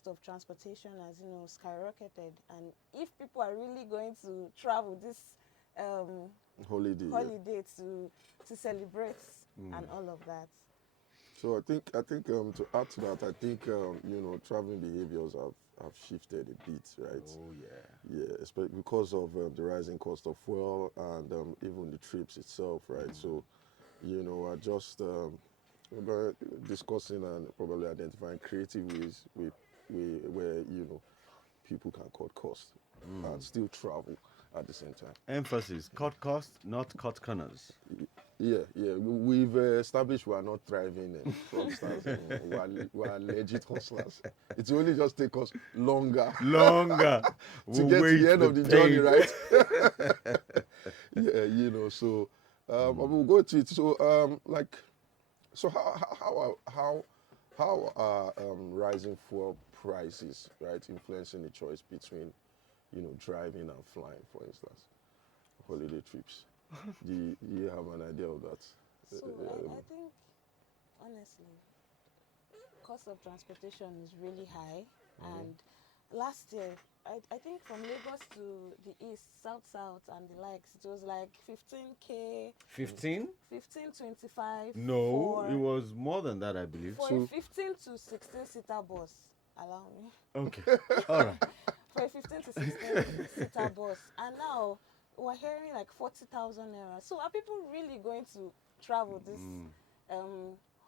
cost of transportation has, skyrocketed. And if people are really going to travel this holiday to celebrate and all of that. So I think to add to that, I think traveling behaviors have shifted a bit, right? Oh yeah. Yeah, especially because of the rising cost of fuel and even the trips itself, right? So, I just we're discussing and probably identifying creative ways where people can cut costs and still travel at the same time. Emphasis: cut cost, not cut corners. Yeah. We've established we are not thriving fraudsters. We are legit hustlers. It will only just take us longer Longer. to We'll get to wait the end of the pain. journey, right? Yeah. So we'll go to it. So so how are rising fuel prices, right, influencing the choice between driving and flying, for instance, holiday trips? Do you have an idea of that? So I think, honestly, cost of transportation is really high. And last year, I think from Lagos to the east, south, and the likes, it was like 15K, 15? 15, 25. No, it was more than that, I believe. For a 15 to 16 seater bus, allow me. Okay, all right. For a 15 to 16 seater bus. And now we're hearing like 40,000 naira. So are people really going to travel this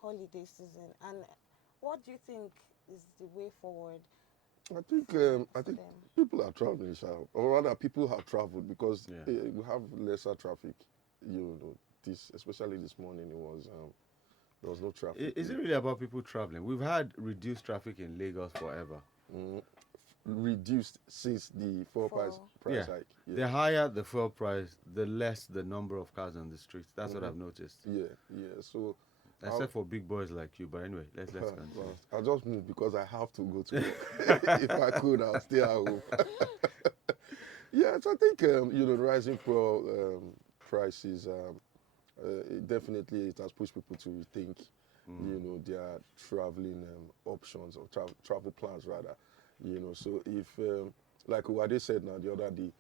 holiday season? And what do you think is the way forward? I think people are traveling, or rather, people have traveled because we have lesser traffic. Especially this morning, there was no traffic. Is it really about people traveling? We've had reduced traffic in Lagos forever. Reduced since the fuel price hike. Yeah. The higher the fuel price, the less the number of cars on the streets. That's what I've noticed. Yeah. So except for big boys like you. But anyway, let's continue. I'll just move because I have to go to work. If I could, I'll stay at home. Yeah, so I think the rising fuel prices definitely it has pushed people to rethink their traveling options or travel plans rather. So if like Wade said now the other day,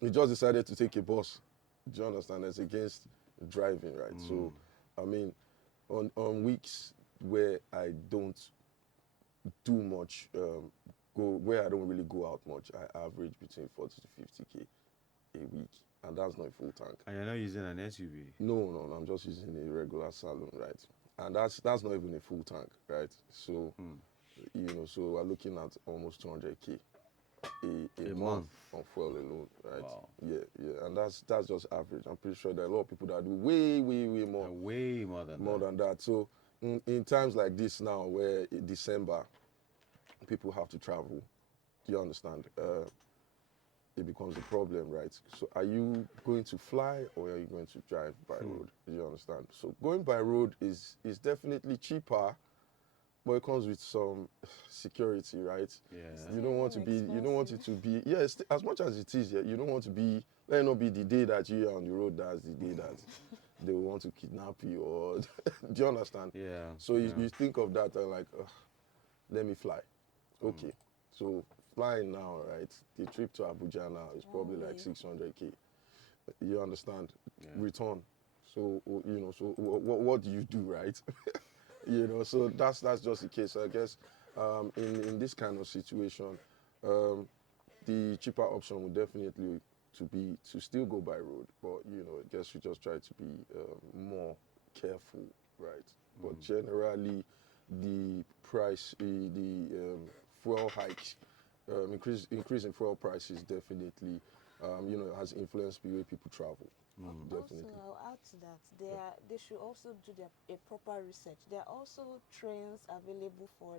he just decided to take a bus. Do you understand? It's against driving, right? So I mean, on weeks where I don't do much, where I don't really go out much, I average between 40 to 50K a week, and that's not a full tank. And you're not using an SUV? No, I'm just using a regular saloon, right? And that's not even a full tank, right? So, so we're looking at almost 200K a month on fuel alone, right? Wow. Yeah, and that's just average. I'm pretty sure there are a lot of people that do way more. Way more than that. So in times like this now, where in December people have to travel, do you understand? It becomes a problem, right? So are you going to fly or are you going to drive by road? Do you understand? So going by road is definitely cheaper, but it comes with some security, right? Yeah. You don't want it to be, yes, as much as it is, you don't want to be, let it not be the day that you are on the road, that's the day that they will want to kidnap you or, do you understand? Yeah. So you think of that and like, let me fly. Okay. So flying now, right? The trip to Abuja now is probably like 600K. You understand? Yeah. Return. So so what do you do, right? So that's just the case. I guess in this kind of situation, the cheaper option would definitely to still go by road, but I guess you just try to be more careful, right? But generally, the price, the fuel hikes, increase in fuel prices definitely, has influenced the way people travel. Definitely. Also, I'll add to that. They should also do a proper research. There are also trains available for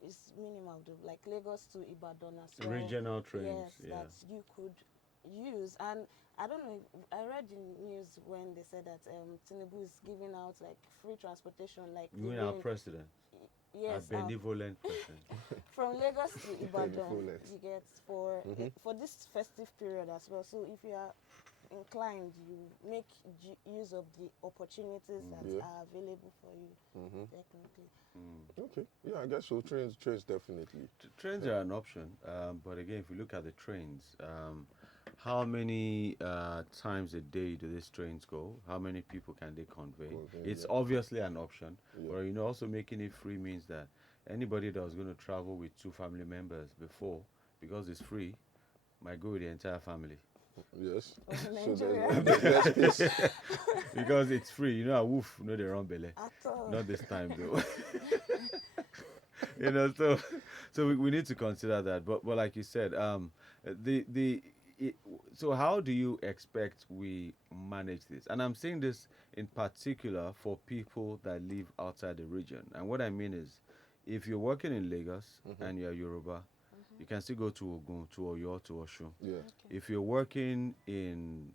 it's minimal though, like Lagos to Ibadan as well. Regional trains. Yes, that you could use. And I don't know, I read in news when they said that Tinubu is giving out like free transportation, like You mean our president? Yes, a benevolent president. from Lagos to Ibadan, Benevolent. you get for this festive period as well. So if you are inclined, you make use of the opportunities that Yeah. are available for you. Mm-hmm. Technically. Okay. Yeah, I guess so. Trains definitely. Trains are an option, but again, if you look at the trains, how many times a day do these trains go? How many people can they convey? It's Yeah. obviously an option, Yeah. but also making it free means that anybody that was going to travel with two family members before, because it's free, might go with the entire family. Yes. Or in So Nigeria. there's less space. Because it's free, a woof, they run belly. At all. Not this time though. So we need to consider that. But like you said, the it, so how do you expect we manage this? And I'm saying this in particular for people that live outside the region. And what I mean is, if you're working in Lagos and you're Yoruba, you can still go to Ogun, to Oyo, to Osun. Yeah. Okay. If you're working in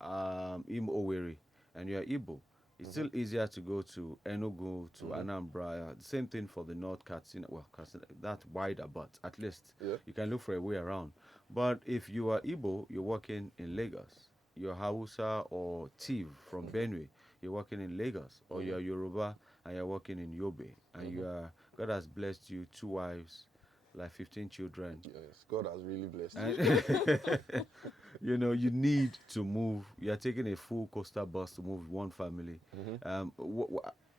Owerri and you're Igbo, it's still easier to go to Enugu, to Anambra. The same thing for the North Katsina. Well, Katsina, that's wider, but at least Yeah. you can look for a way around. But if you are Igbo, you're working in Lagos. You're Hausa or Tiv from Benue, you're working in Lagos. Or you're Yoruba and you're working in Yobe. And God has blessed you 2 wives, like 15 children. Yes. God has really blessed you. And you need to move. You're taking a full coastal bus to move one family.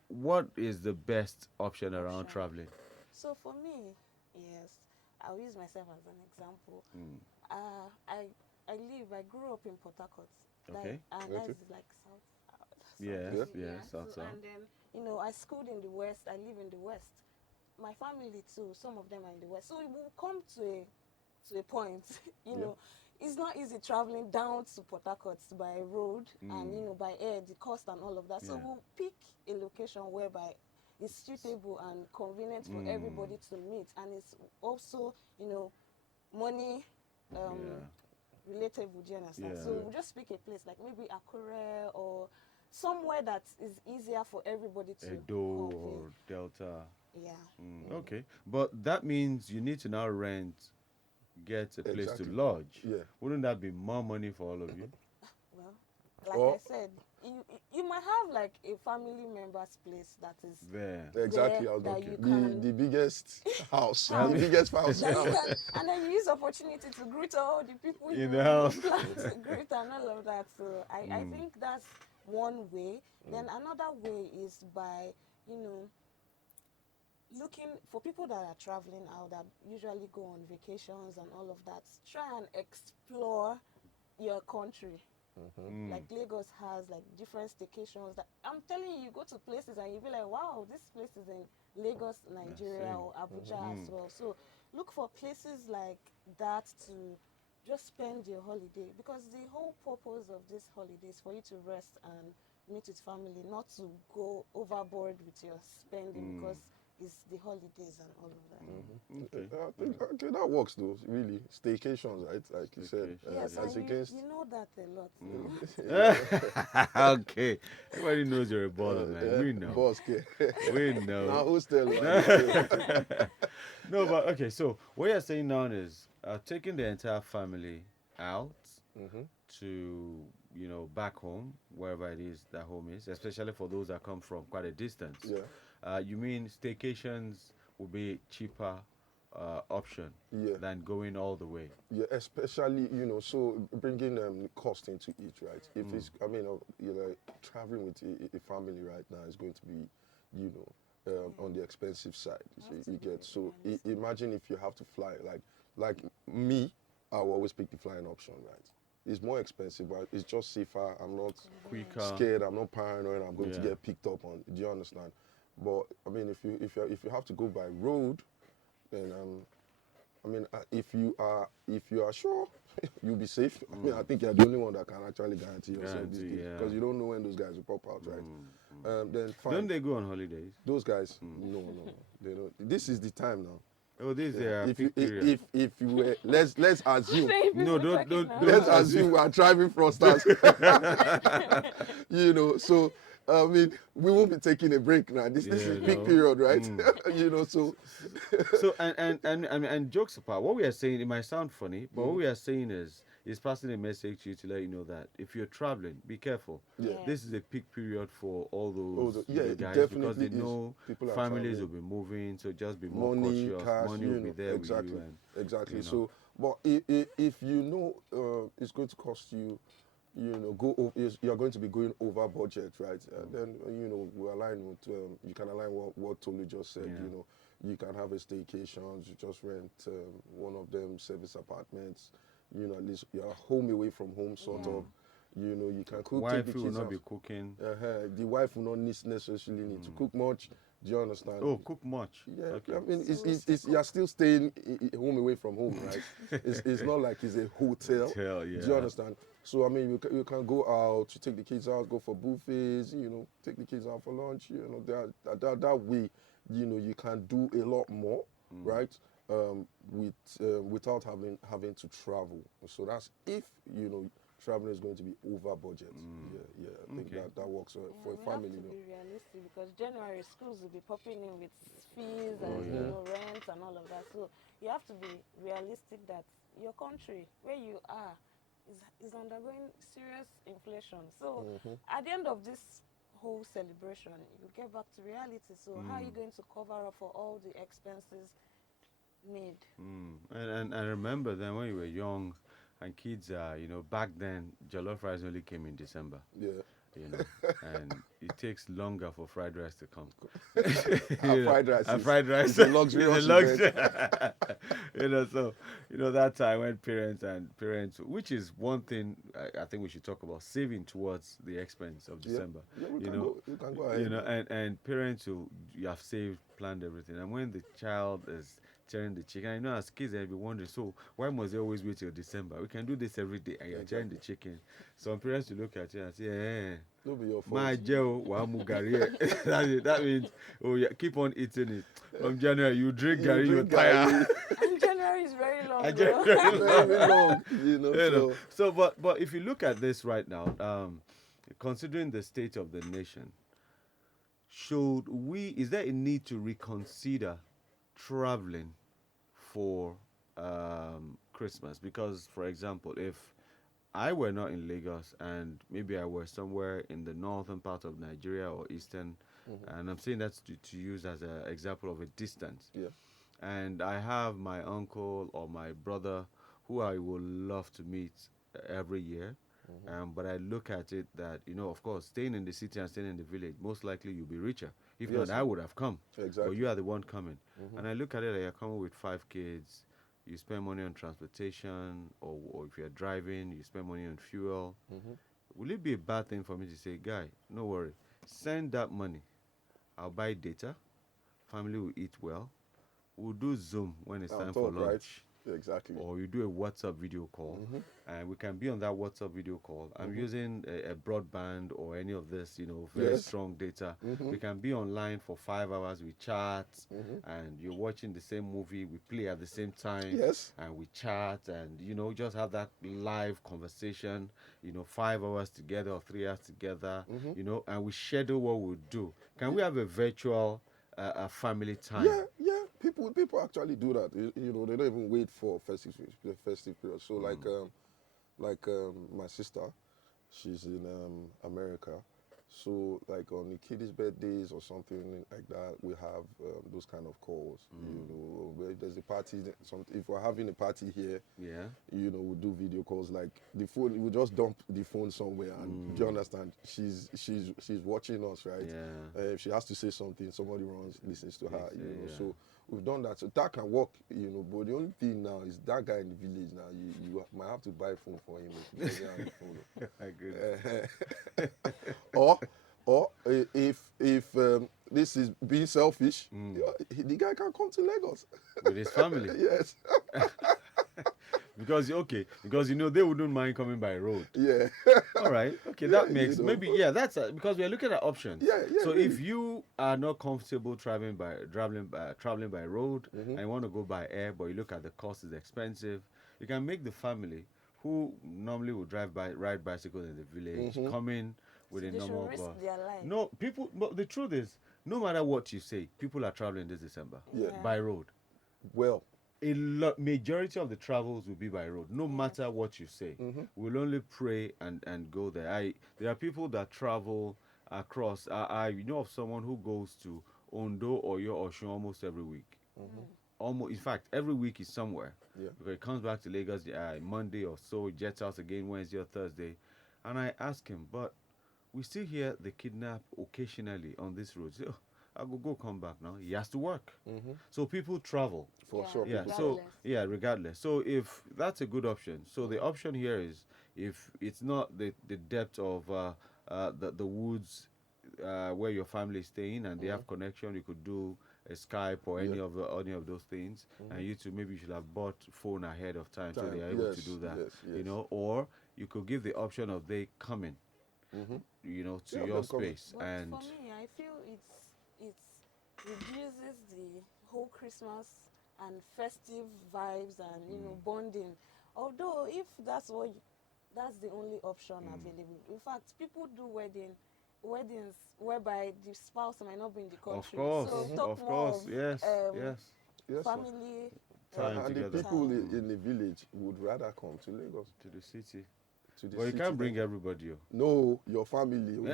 What is the best option around traveling? So for me, yes, I'll use myself as an example. I grew up in Port Harcourt. Okay. And Okay. that's like south. Yes, So, south. and then, I schooled in the west. I live in the west. My family too. Some of them are in the west. So it will come to a point. It's not easy traveling down to Port Harcourt by road and by air, the cost and all of that. So we'll pick a location whereby it's suitable and convenient for everybody to meet, and it's also money relatable. Do you understand? Yeah. So we'll just pick a place like maybe Akure or somewhere that is easier for everybody to Edo or Delta. Yeah. Okay. But that means you need to now get a place to lodge. Yeah. Wouldn't that be more money for all of you? Well, like I said, you might have like a family member's place that is There. Exactly. there I was that looking. you can- The biggest house. The biggest house. that you can, and then you use opportunity to greet all the people In you the house. plan to greet and all of that. So I think that's one way. Then another way is by looking for people that are traveling out, that usually go on vacations and all of that. Try and explore your country. Like Lagos has like different staycations that I'm telling you, you go to places and you'll be like, wow, this place is in Lagos, Nigeria, or Abuja as well. So look for places like that to just spend your holiday, because the whole purpose of this holiday is for you to rest and meet with family, not to go overboard with your spending because it's the holidays and all of that. Okay. I think that works though. Really, staycations, right? Like you said, Yes, as and against. you know that a lot. Okay. Everybody knows you're a baller, man. We know. Boss, We now know. who's telling? No, but okay. So what you're saying now is taking the entire family out to back home, wherever it is that home is, especially for those that come from quite a distance. Yeah. You mean staycations will be cheaper option than going all the way? Yeah, especially so bringing cost into it, right? If it's, traveling with a family right now is going to be, on the expensive side. You get so imagine if you have to fly like me, I will always pick the flying option, right? It's more expensive, but it's just safer. I'm not Quicker. scared. I'm not paranoid. I'm going to Yeah. get picked up on. Do you understand? But I mean, if you have to go by road, then if you are sure you'll be safe. I mean, I think you're the only one that can actually guarantee yourself this thing, because you don't know when those guys will pop out, right? Then fine. Don't they go on holidays? Those guys, no, they don't. This is the time now. Oh, this is If you were, let's assume. No, don't. Let's assume we are driving fraudsters. So I mean, we won't be taking a break now. This is peak period, right? So. So and jokes apart, what we are saying, it might sound funny, but what we are saying is, is passing a message to you to let you know that if you're traveling, be careful. Yeah. This is a peak period for all Oh, those yeah, it guys, because definitely they is. know People are families will traveling. be moving, so just be more Money, cautious. cash, Money will be know, there exactly, with you, and exactly. you know. So, but if you know it's going to cost you, you're going to be going over budget, right? Then we align with you can align what Tolu just said. Yeah. You can have a staycations. You just rent one of them service apartments. At least you're home away from home, sort Yeah. of. You can cook. Take the Wife will kids not out. be cooking. The wife will not necessarily need to cook much. Do you understand? Oh, cook much. Yeah, Okay. I mean, So you're still staying home away from home, right? It's not like it's a hotel. Hotel, yeah. Do you understand? So, I mean, you can go out, you take the kids out, go for buffets, take the kids out for lunch, that way, you can do a lot more, right? Without having to travel. So that's if, traveling is going to be over budget. Yeah, I think Okay. that works for a we family, have to be realistic because January schools will be popping in with fees and yeah. rent and all of that. So you have to be realistic that your country where you are is undergoing serious inflation. So at the end of this whole celebration, you get back to reality. So how are you going to cover up for all the expenses made? And I remember then when you were young and kids, back then, jollof rice only came in December. Yeah. And it takes longer for fried rice to come. Fried rice And is- fried rice is a luxury. is a luxury. So that time when parents, which is one thing I think we should talk about, saving towards the expense of December. Yeah, we can go ahead. And parents who you have saved, planned everything, and when the child is tearing the chicken, as kids they'll be wondering, so why must they always wait till December? We can do this every day, and you're tearing the chicken. Some parents will look at you and say, No be your fault. my Joe, that means, oh yeah, keep on eating it. From January, you drink You Gary, you're drink tired. And January is very long. And though. Very long, So, but if you look at this right now, considering the state of the nation, is there a need to reconsider traveling for Christmas? Because, for example, if I were not in Lagos and maybe I were somewhere in the northern part of Nigeria or eastern, and I'm saying that's to use as an example of a distance. Yeah. And I have my uncle or my brother who I would love to meet every year. But I look at it that, of course, staying in the city and staying in the village, most likely you'll be richer. If Yes. not, I would have come. Exactly. But you are the one coming. And I look at it like you're coming with 5 kids. You spend money on transportation, or if you're driving, you spend money on fuel. Will it be a bad thing for me to say, guy, no worry, send that money. I'll buy data. Family will eat well. We'll do Zoom when it's time for lunch. Right? Yeah, exactly. Or you do a WhatsApp video call, and we can be on that WhatsApp video call. I'm using a broadband or any of this, very Yes. strong data. We can be online for 5 hours. We chat, and you're watching the same movie. We play at the same time, Yes. and we chat, and just have that live conversation. 5 hours together or 3 hours together. And we schedule what we'll do. Can we have a virtual family time? Yeah. People actually do that. They don't even wait for festive period. So like my sister, she's in America. So like on the kiddies' birthdays or something like that, we have those kind of calls. Where there's a party. If we're having a party here, Yeah. we'll do video calls. Like the phone, we just dump the phone somewhere, and do you understand? She's watching us, right? Yeah. If she has to say something, somebody listens to her. Yeah. So we've done that. So that can work, But the only thing now is that guy in the village now. You might have to buy a phone for him if he doesn't have a phone. Or if this is being selfish, the guy can come to Lagos With his family. Yes. Because they wouldn't mind coming by road. Yeah. All right. Okay, that makes know. maybe that's because we're looking at options. Yeah, So really. if you are not comfortable traveling by road and you want to go by air, but you look at the cost is expensive, you can make the family who normally would ride bicycles in the village come in with So a they should normal risk bus. their life. No, people. But the truth is, no matter what you say, people are traveling this December Yeah. by road. Well, a lot majority of the travels will be by road, no matter what you say. We'll only pray and go there. There are people that travel across. I know of someone who goes to Ondo or Oshun almost every week. Almost, in fact, every week is somewhere. Yeah. Because he comes back to Lagos Monday or so, jets out again Wednesday or Thursday, and I ask him, but we still hear the kidnap occasionally on this road. So, I go come back now. He has to work. So people travel. For sure. Yeah. people So talk. yeah, regardless. So if that's a good option. So the option here is if it's not the depth of the woods where your family is staying and they have connection, you could do a Skype or any of those things, and you two maybe you should have bought phone ahead of time so they are able to do that. Yes. You know, or you could give the option of they coming. You know, to Yeah, your them coming. space But and for me, I feel it reduces the whole Christmas and festive vibes and bonding. Although if that's the only option available. In fact, people do weddings whereby the spouse might not be in the of country. course, So talk of more course, of yes, yes. Yes, sir. family. Time And the together. people in the village would rather come to Lagos, To the city. to the But you city can't bring than- everybody. Oh. No, your family,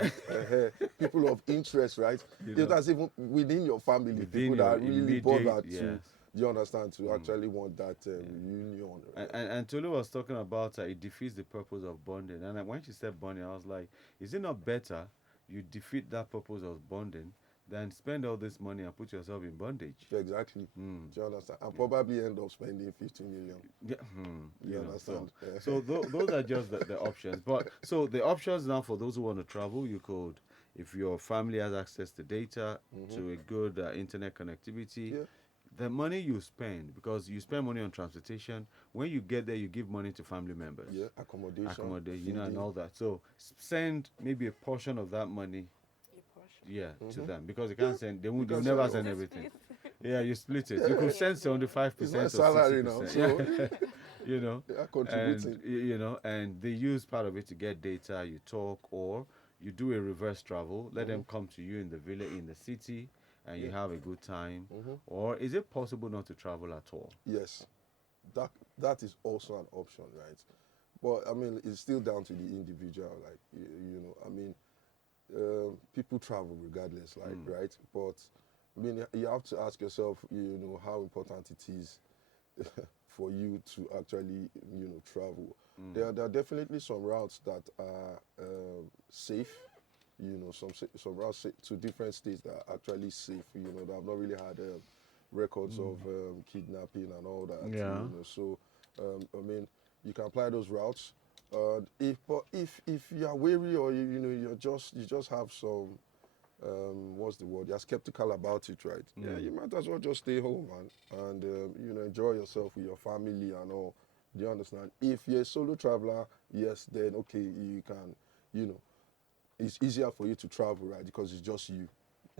people of interest, right? You know. That's even within your family, Within people your that are really immediate- bothered yes. to, do you understand, to actually want that union. Right? And Tolu was talking about it defeats the purpose of bonding. And when she said bonding, I was like, is it not better you defeat that purpose of bonding than spend all this money and put yourself in bondage? Exactly. Do you understand? And probably end up spending 50 million. Yeah. You know, understand? So those are just the options. But so the options now for those who want to travel, you could, if your family has access to data, to a good internet connectivity, Yeah. the money you spend, because you spend money on transportation, when you get there, you give money to family members. Yeah, accommodation, You know, and feeding. all that. So send maybe a portion of that money, A portion. to them, because you can't send. They won't. They'll can never send send it. everything. Yeah, you split it. You could send It's 75% my or salary now, 60%. so You know, they are contributing. and you know, and they use part of it to get data. You talk, or you do a reverse travel. Let them come to you in the village, in the city, and you have a good time. Or is it possible not to travel at all? Yes, that is also an option, right? But I mean, it's still down to the individual. Like I mean, people travel regardless, like right. But I mean, you have to ask yourself, how important it is for you to actually, travel. There are definitely some routes that are safe. Some routes to different states that are actually safe. That have not really had records of kidnapping and all that. Yeah. So I mean, you can apply those routes. If you are wary or you just have some what's the word? You're skeptical about it, right? Yeah, you might as well just stay home and enjoy yourself with your family and all. Do you understand? If you're a solo traveler, yes, then okay, you can, it's easier for you to travel, right? Because it's just you.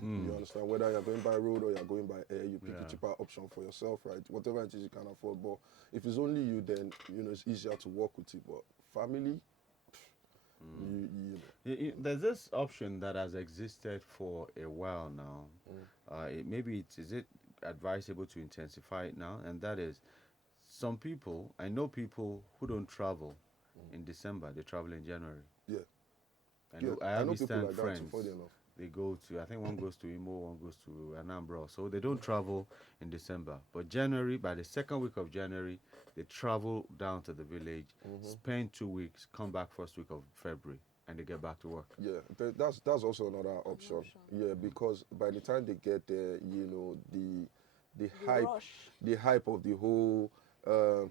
You understand? Whether you're going by road or you're going by air, you pick a cheaper option for yourself, right? Whatever it is you can afford. But if it's only you, then it's easier to work with it. But family, There's this option that has existed for a while now. Is it advisable to intensify it now? And that is, some people, I know people who don't travel in December, they travel in January. Yeah. I have know people Eastern like that friends. too, funny enough. They go to, I think one goes to Imo, one goes to Anambra. So they don't travel in December. But January, by the second week of January, they travel down to the village, spend 2 weeks, come back first week of February, and they get back to work. Yeah, that's also another option. Yeah, because by the time they get there, the hype, rush. the hype of the whole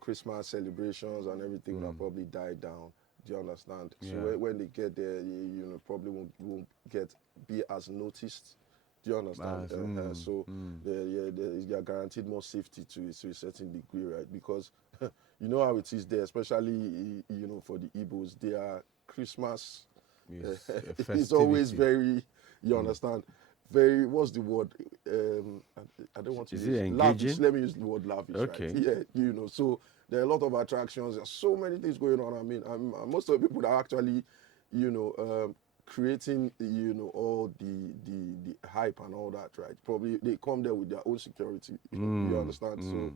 Christmas celebrations and everything will have probably died down. Do you understand? Yeah. So when they get there, probably won't be as noticed. Do you understand? So you're guaranteed more safety to a certain degree, right? Because you know how it is there, especially for the Igbos, their Christmas Yes, it's always festivity. very, you understand, very, what's the word? I don't want to Is use it lavish. engaging? Let me use the word lavish. Okay. Right? Yeah, so there are a lot of attractions. There's so many things going on. I mean, most of the people that are actually, creating, all the hype and all that, right? Probably they come there with their own security. You understand? So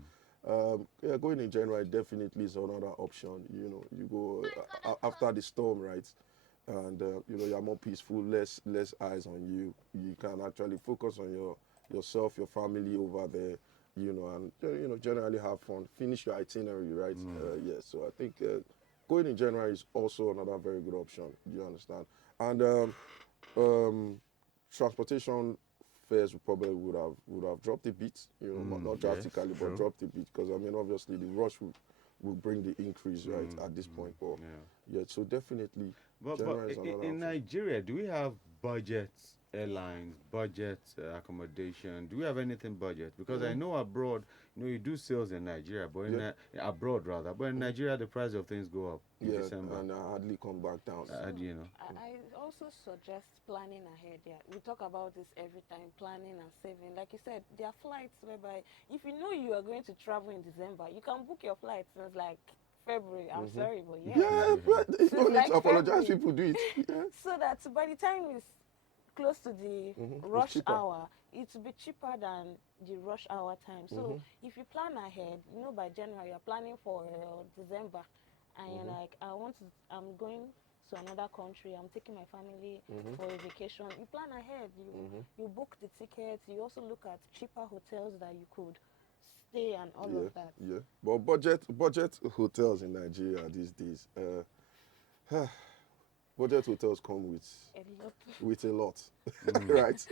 Yeah, going in January definitely is another option. You know, you go after the storm, right? And you know, you're more peaceful, less eyes on you. You can actually focus on yourself, your family over there. You know, and you know, generally have fun. Finish your itinerary, right? Yeah. So I think going in January is also another very good option. Do you understand? And um, transportation fares would have dropped a bit, you know, not Yes, drastically, but true. dropped a bit because I mean, obviously the rush will bring the increase right at this point. But Yeah. yeah, so definitely But January is another in option. Nigeria, do we have budget airlines, budget accommodation? Do we have anything budget? Because I know abroad, you know, you do sales in Nigeria, but in Yeah, abroad rather, but in Nigeria, the price of things go up in yeah, December. and I hardly come back down. So You know. I also suggest planning ahead. Yeah, we talk about this every time, planning and saving. Like you said, there are flights whereby if you know you are going to travel in December, you can book your flights since like February. I'm sorry, but yes, Yeah, but you since don't need like to apologize. February, People do it. Yeah, so that by the time it's close to the it's rush cheaper. hour, it will be cheaper than the rush hour time. So if you plan ahead, you know by January you're planning for December, and you're like, I'm going to another country. I'm taking my family for a vacation. You plan ahead. You book the tickets. You also look at cheaper hotels that you could stay and all Yeah, of that. yeah. But budget hotels in Nigeria these days. Budget hotels come A lot. with a lot, right?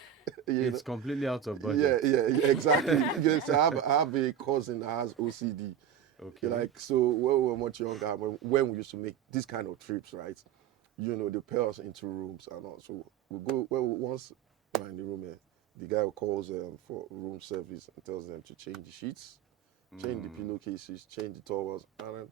You know, It's completely out of yeah, budget. yeah, exactly. Yes, I have a cousin that has OCD. Okay. Like, so when we were much younger, when we used to make this kind of trips, right? You know, they pair us into rooms and all. So we go, once we're in the room, the guy calls for room service and tells them to change the sheets, change the pillowcases, change the towels. And then,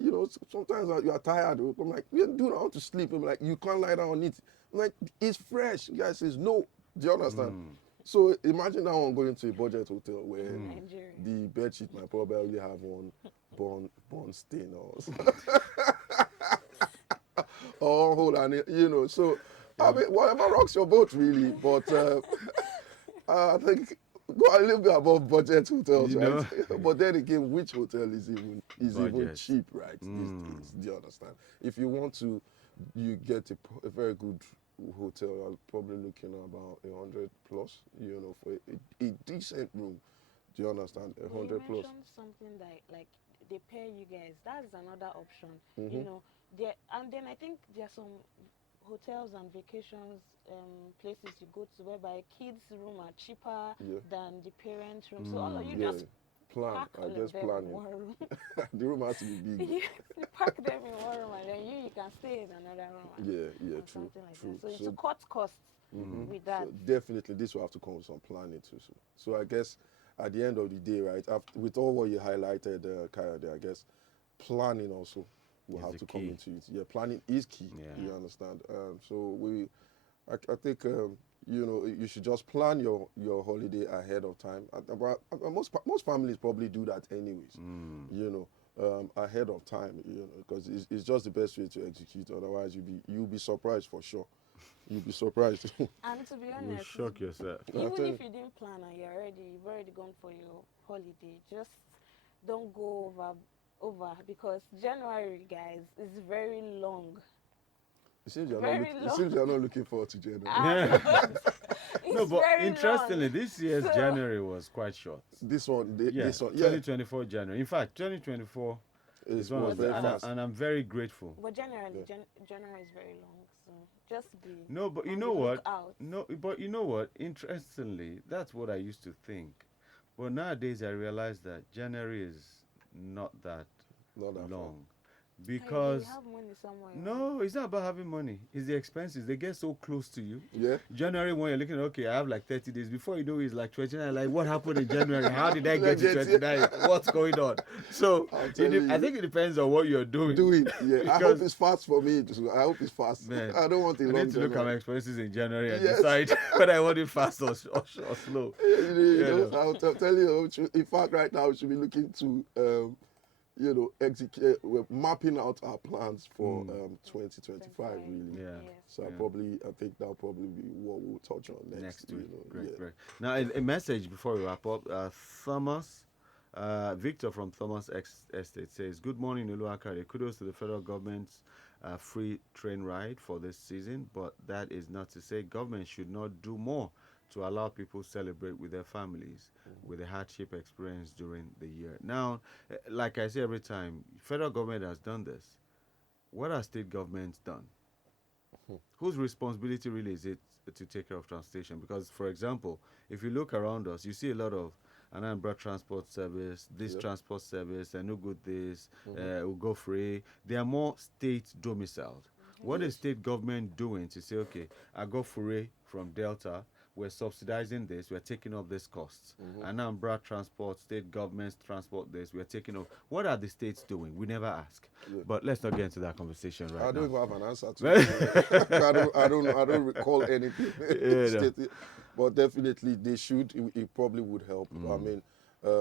you know, sometimes you are tired. I'm like, we do not want to sleep. I'm like, you can't lie down on it. I'm like, it's fresh. The guy says, no. Do you understand? So imagine that one going to a budget hotel where Nigeria. the bed sheet might probably have one bone stain or or hole, and you know. So I mean, whatever rocks your boat, really. But I think go a little bit above budget hotels, You right? know? But then again, which hotel is even Budget. cheap, right? These days, do you understand? If you want to, you get a very good hotel. I'm probably looking at about 100 plus, you know, for a decent room. Do you understand? You 100 plus. mentioned something like they pair you guys. That's another option. You know, there and then I think there are some hotels and vacations places you go to whereby kids' room are cheaper Yeah. than the parents' room. So all of you Yeah. just Plan. pack I all of guess them in planning. one room. The room has to be big. You pack them in one room and then you can stay in another room. Yeah, yeah, or true, something like true. that. So So, to cut costs with that. so definitely this will have to come with some planning too. So I guess at the end of the day, right, after, with all what you highlighted, Kayode, I guess planning also will Is have the to come key. into it. Yeah, planning is key. Yeah. You understand? So I think you know, you should just plan your holiday ahead of time. Most families probably do that anyways. You know. Ahead of time, you know, because it's just the best way to execute. Otherwise, you'll be surprised for sure. You'll be surprised. And to be You honest, shock yourself. even After- if you didn't plan and you've already gone for your holiday, just don't go over because January, guys, is very long. It seems you're Very it long. seems you're not looking forward to January. It's No, but very interestingly, long. this year's So- January was quite short. This one, Yeah, this one, yeah, 2024 January. In fact, 2024 is one was of very the, fast. and I'm very grateful. But generally, Yeah. January is very long, so just be. No, but you on know the what? lookout. No, but you know what? Interestingly, that's what I used to think. But nowadays, I realize that January is not that Not that far. long. Hey, Because you have money somewhere. no, it's not about having money. It's the expenses. They get so close to you. Yeah, January when you're looking, okay, I have like 30 days. Before you know it's like 29. Like, what happened in January? How did I get to Get here. 29? What's going on? So I'm telling I you. think it depends on what you're doing. do it. Yeah, I hope Because- it's fast for me. I hope it's fast. Man, I don't want a I long need to look at my January. expenses in January and Yes. decide whether I want it fast or slow. You know, Yeah. I'll tell you. In fact, right now we should be looking to, you know, execute. We're mapping out our plans for 2025. Really. Yeah. So Yeah. I think that'll probably be what we'll touch on next. Next you week. know, Great, yeah. great. Now, a message before we wrap up. Thomas Victor from Thomas Estate says, "Good morning, Oluwakari. Kudos to the federal government's free train ride for this season, but that is not to say government should not do more to allow people celebrate with their families with the hardship experienced during the year." Now, like I say every time, federal government has done this. What have state governments done? Whose responsibility really is it to take care of transportation? Because, for example, if you look around us, you see a lot of Anambra transport service, this transport service, and no good this, will go free. They are more state domiciled. What is state government doing to say, okay, I go free from Delta, we're subsidizing this, we're taking up this costs. Anambra transport, state governments transport this, we're taking up. What are the states doing? We never ask. But let's not get into that conversation right now. I don't even have an answer to it. I don't recall anything. But definitely they should. It probably would help. I mean,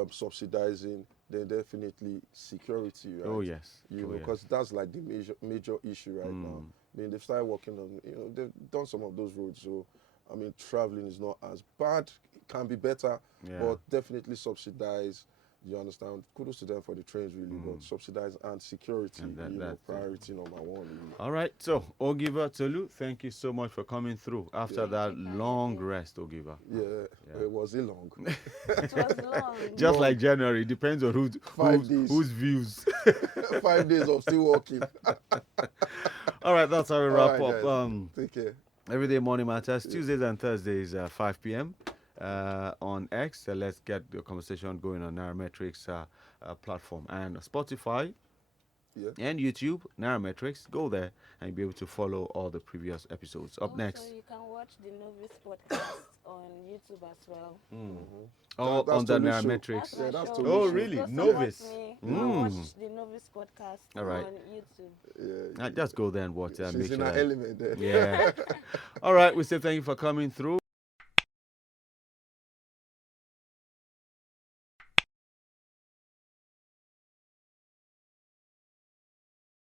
subsidizing, then definitely security, right? Oh yes. Because that's like the major issue right now. I mean, they've started working on, they've done some of those roads. So, I mean, traveling is not as bad. It can be better, but definitely subsidize. You understand? Kudos to them for the trains, really, but subsidize and security, and priority number one. Really. All right, so Ogiva Tolu, thank you so much for coming through after that long rest, Ogiva. Yeah. Was it long? It was long. Just like January, depends on whose views. 5 days of still walking. All right, that's how we wrap All up. right, take care. Everyday Morning Matters, Tuesdays and Thursdays, 5 p.m. On X. Let's get the conversation going on Nairametrics platform and Spotify and YouTube. Nairametrics, go there and you'll be able to follow all the previous episodes. Up next, you can watch the Novice podcast on YouTube as well. Oh, on the Nairametrics. That's Oh, really? Novice. Watch the Novice podcast All right. on YouTube. Just go there and watch. She's make in sure her element there. Yeah. All right. We say thank you for coming through.